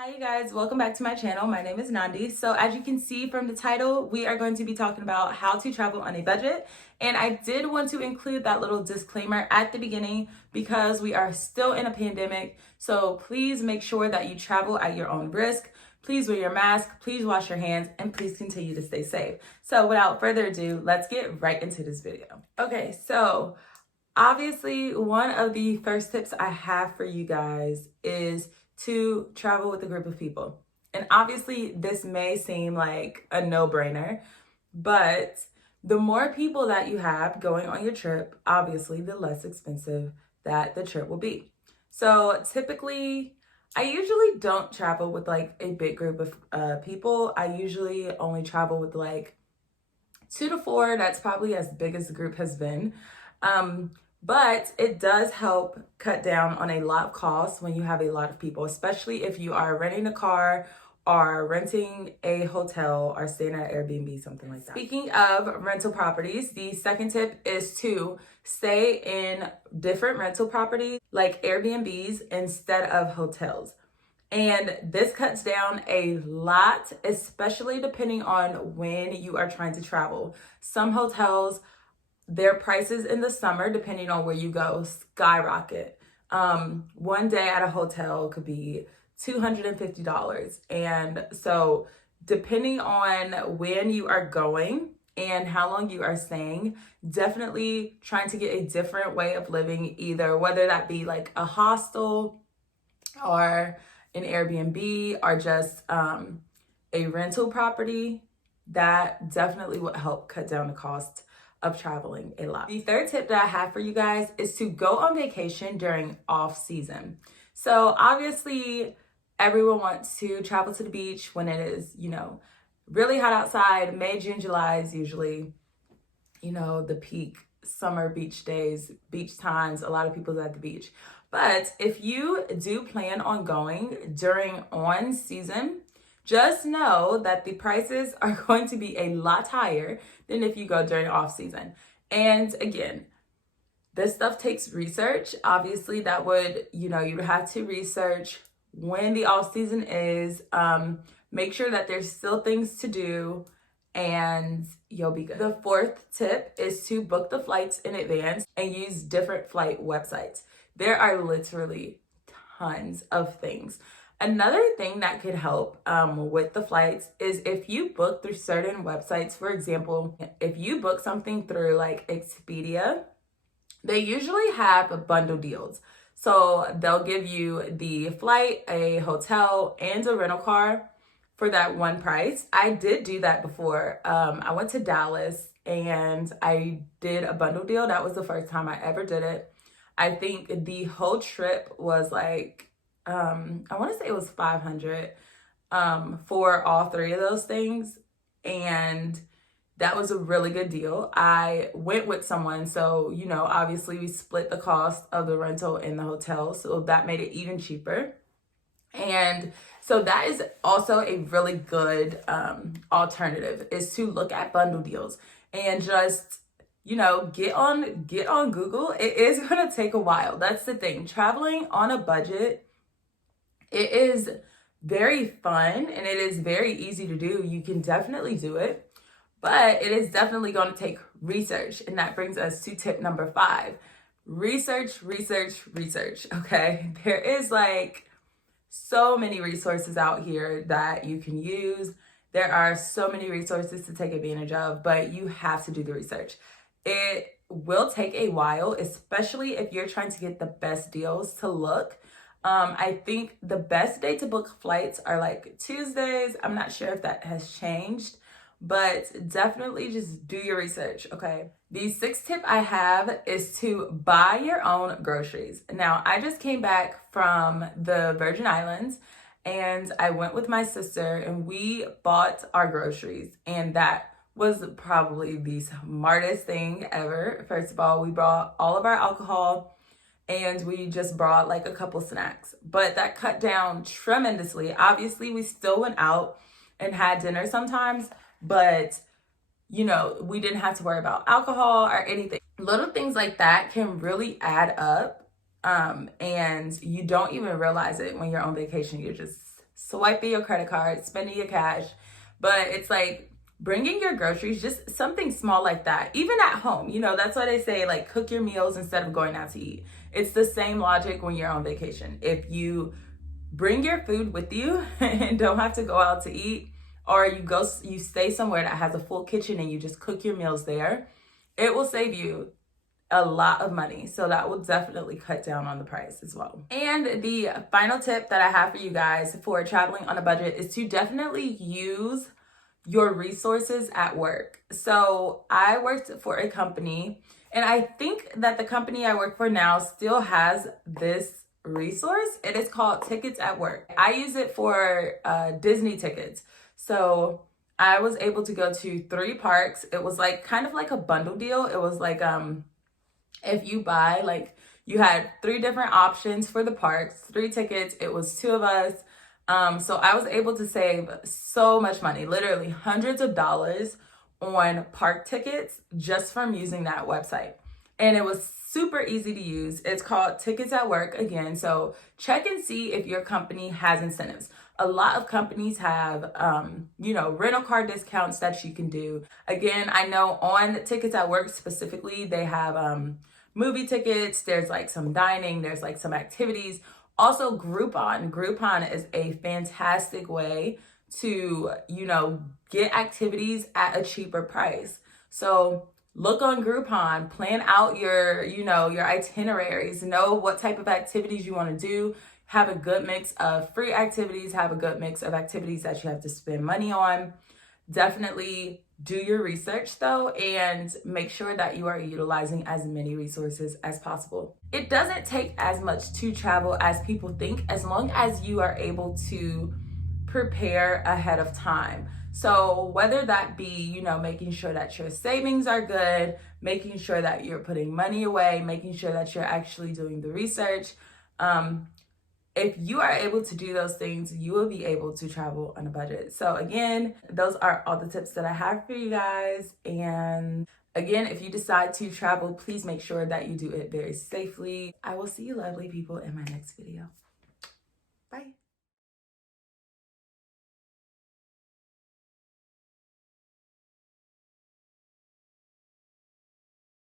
Hi you guys, welcome back to my channel. My name is Nandi. So as you can see from the title, we are going to be talking about how to travel on a budget. And I did want to include that little disclaimer at the beginning because we are still in a pandemic. So please make sure that you travel at your own risk. Please wear your mask, please wash your hands, and please continue to stay safe. So without further ado, let's get right into this video. Okay, so obviously one of the first tips I have for you guys is to travel with a group of people. And obviously, this may seem like a no-brainer, but the more people that you have going on your trip, obviously, the less expensive that the trip will be. So typically, I usually don't travel with like a big group of people. I usually only travel with like 2 to 4. That's probably as big as the group has been. But it does help cut down on a lot of costs when you have a lot of people, especially if you are renting a car or renting a hotel or staying at Airbnb, something like that. Speaking of rental properties, the second tip is to stay in different rental properties like Airbnbs instead of hotels. And this cuts down a lot, especially depending on when you are trying to travel. Some hotels, their prices in the summer, depending on where you go, skyrocket. One day at a hotel could be $250. And so depending on when you are going and how long you are staying, definitely trying to get a different way of living, either whether that be like a hostel or an Airbnb or just a rental property, that definitely would help cut down the cost of traveling a lot. The third tip that I have for you guys is to go on vacation during off season. So obviously everyone wants to travel to the beach when it is, really hot outside. May, June, July is usually, the peak summer beach days, beach times. A lot of people's at the beach. But if you do plan on going during on season, just know that the prices are going to be a lot higher than if you go during off season. And again, this stuff takes research. Obviously, that would, you would have to research when the off season is, make sure that there's still things to do, and you'll be good. The fourth tip is to book the flights in advance and use different flight websites. There are literally tons of things. Another thing that could help with the flights is if you book through certain websites. For example, if you book something through like Expedia, they usually have bundle deals. So they'll give you the flight, a hotel, and a rental car for that one price. I did do that before. I went to Dallas and I did a bundle deal. That was the first time I ever did it. I think the whole trip was like, I want to say it was $500 for all three of those things. And that was a really good deal. I went with someone, so, obviously we split the cost of the rental and the hotel. So that made it even cheaper. And so that is also a really good alternative, is to look at bundle deals and just get on Google. It is going to take a while. That's the thing. Traveling on a budget, it is very fun and it is very easy to do. You can definitely do it, but it is definitely going to take research. And that brings us to tip number 5. Research, research, research. Okay. There is like so many resources out here that you can use. There are so many resources to take advantage of, but you have to do the research. It will take a while, especially if you're trying to get the best deals to look. I think the best day to book flights are like Tuesdays. I'm not sure if that has changed, but definitely just do your research, okay? The sixth tip I have is to buy your own groceries. Now, I just came back from the Virgin Islands and I went with my sister and we bought our groceries, and that was probably the smartest thing ever. First of all, we brought all of our alcohol and we just brought like a couple snacks, but that cut down tremendously. Obviously, we still went out and had dinner sometimes, but we didn't have to worry about alcohol or anything. Little things like that can really add up, and you don't even realize it when you're on vacation. You're just swiping your credit card, spending your cash. But it's like bringing your groceries, just something small like that, even at home. You know, that's why they say like cook your meals instead of going out to eat. It's the same logic when you're on vacation. If you bring your food with you and don't have to go out to eat, or you stay somewhere that has a full kitchen and you just cook your meals there, it will save you a lot of money. So that will definitely cut down on the price as well. And the final tip that I have for you guys for traveling on a budget is to definitely use your resources at work. So I worked for a company, and I think that the company I work for now still has this resource. It is called Tickets at Work. I use it for Disney tickets. So I was able to go to 3 parks. It was like kind of like a bundle deal. It was like if you buy, like, you had 3 different options for the parks, 3 tickets. It was 2 of us. So I was able to save so much money, literally hundreds of dollars on park tickets just from using that website. And it was super easy to use. It's called Tickets at Work again. So check and see if your company has incentives. A lot of companies have, rental car discounts that you can do. Again, I know on Tickets at Work specifically, they have movie tickets. There's like some dining. There's like some activities. Also, Groupon. Groupon is a fantastic way to, get activities at a cheaper price. So look on Groupon, plan out your itineraries, know what type of activities you want to do, have a good mix of free activities, have a good mix of activities that you have to spend money on. Definitely do your research though, and make sure that you are utilizing as many resources as possible. It doesn't take as much to travel as people think, as long as you are able to prepare ahead of time. So whether that be, making sure that your savings are good, making sure that you're putting money away, making sure that you're actually doing the research. If you are able to do those things, you will be able to travel on a budget. So again, those are all the tips that I have for you guys. And again, if you decide to travel, please make sure that you do it very safely. I will see you lovely people in my next video. Bye.